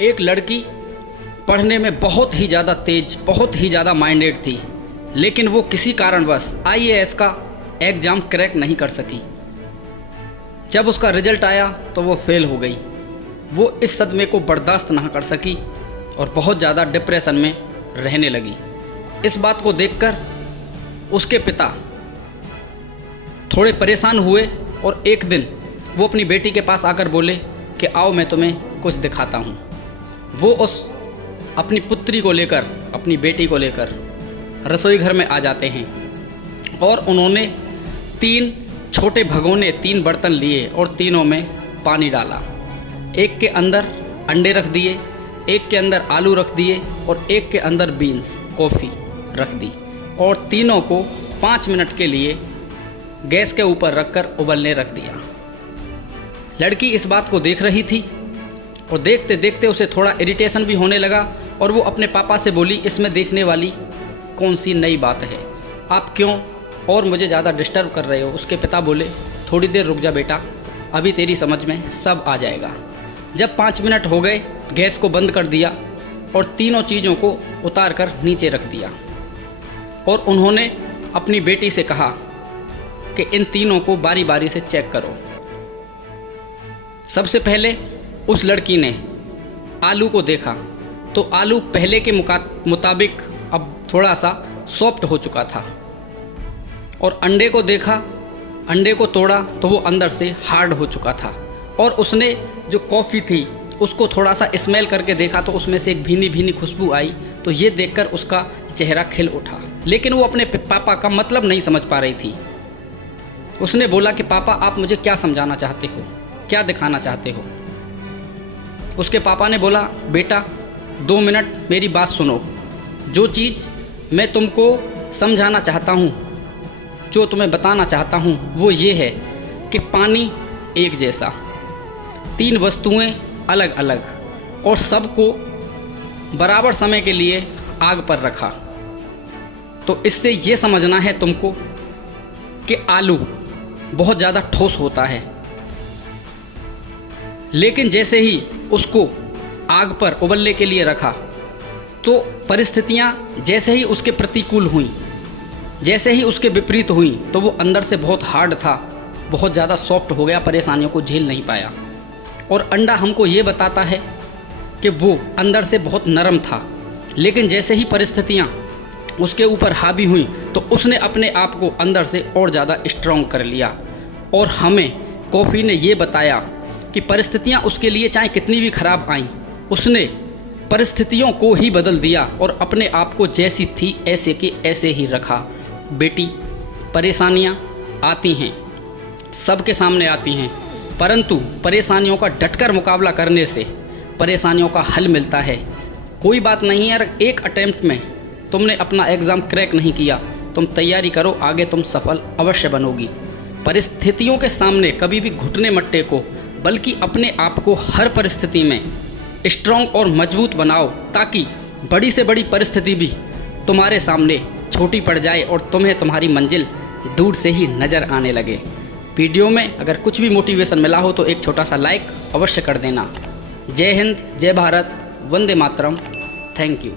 एक लड़की पढ़ने में बहुत ही ज़्यादा तेज, बहुत ही ज़्यादा माइंडेड थी, लेकिन वो किसी कारणवश आईएएस का एग्ज़ाम क्रैक नहीं कर सकी। जब उसका रिजल्ट आया तो वो फेल हो गई। वो इस सदमे को बर्दाश्त ना कर सकी और बहुत ज़्यादा डिप्रेशन में रहने लगी। इस बात को देखकर उसके पिता थोड़े परेशान हुए और एक दिन वो अपनी बेटी के पास आकर बोले कि आओ मैं तुम्हें कुछ दिखाता हूँ। वो उस अपनी पुत्री को लेकर, अपनी बेटी को लेकर रसोई घर में आ जाते हैं और उन्होंने 3 छोटे भगोने, 3 बर्तन लिए और तीनों में पानी डाला। एक के अंदर अंडे रख दिए, एक के अंदर आलू रख दिए और एक के अंदर बीन्स, कॉफ़ी रख दी और तीनों को 5 मिनट के लिए गैस के ऊपर रखकर उबलने रख दिया। लड़की इस बात को देख रही थी और देखते देखते उसे थोड़ा इरिटेशन भी होने लगा और वो अपने पापा से बोली, इसमें देखने वाली कौन सी नई बात है, आप क्यों और मुझे ज़्यादा डिस्टर्ब कर रहे हो। उसके पिता बोले, थोड़ी देर रुक जा बेटा, अभी तेरी समझ में सब आ जाएगा। जब 5 मिनट हो गए, गैस को बंद कर दिया और तीनों चीज़ों को उतार कर नीचे रख दिया और उन्होंने अपनी बेटी से कहा कि इन तीनों को बारी बारी से चेक करो। सबसे पहले उस लड़की ने आलू को देखा तो आलू पहले के मुताबिक अब थोड़ा सा सॉफ्ट हो चुका था और अंडे को देखा, अंडे को तोड़ा तो वो अंदर से हार्ड हो चुका था और उसने जो कॉफ़ी थी उसको थोड़ा सा स्मेल करके देखा तो उसमें से एक भीनी भीनी खुशबू आई। तो ये देखकर उसका चेहरा खिल उठा, लेकिन वो अपने पापा का मतलब नहीं समझ पा रही थी। उसने बोला कि पापा आप मुझे क्या समझाना चाहते हो, क्या दिखाना चाहते हो। उसके पापा ने बोला, बेटा 2 मिनट मेरी बात सुनो। जो चीज़ मैं तुमको समझाना चाहता हूँ, जो तुम्हें बताना चाहता हूँ वो ये है कि पानी एक जैसा, 3 वस्तुएं अलग अलग और सबको बराबर समय के लिए आग पर रखा। तो इससे ये समझना है तुमको कि आलू बहुत ज़्यादा ठोस होता है, लेकिन जैसे ही उसको आग पर उबलने के लिए रखा तो परिस्थितियाँ जैसे ही उसके प्रतिकूल हुई, जैसे ही उसके विपरीत हुई तो वो अंदर से बहुत हार्ड था, बहुत ज़्यादा सॉफ्ट हो गया, परेशानियों को झेल नहीं पाया। और अंडा हमको ये बताता है कि वो अंदर से बहुत नरम था, लेकिन जैसे ही परिस्थितियाँ उसके ऊपर हावी हुई तो उसने अपने आप को अंदर से और ज़्यादा स्ट्रॉन्ग कर लिया। और हमें कॉफ़ी ने ये बताया कि परिस्थितियाँ उसके लिए चाहे कितनी भी ख़राब आईं, उसने परिस्थितियों को ही बदल दिया और अपने आप को जैसी थी ऐसे की ऐसे ही रखा। बेटी, परेशानियाँ आती हैं, सबके सामने आती हैं, परंतु परेशानियों का डटकर मुकाबला करने से परेशानियों का हल मिलता है। कोई बात नहीं यार, एक अटेम्प्ट में तुमने अपना एग्ज़ाम क्रैक नहीं किया, तुम तैयारी करो, आगे तुम सफल अवश्य बनोगी। परिस्थितियों के सामने कभी भी घुटने मत टेको, बल्कि अपने आप को हर परिस्थिति में स्ट्रॉन्ग और मजबूत बनाओ, ताकि बड़ी से बड़ी परिस्थिति भी तुम्हारे सामने छोटी पड़ जाए और तुम्हें तुम्हारी मंजिल दूर से ही नज़र आने लगे। वीडियो में अगर कुछ भी मोटिवेशन मिला हो तो एक छोटा सा लाइक अवश्य कर देना। जय हिंद, जय भारत, वंदे मातरम। Thank you.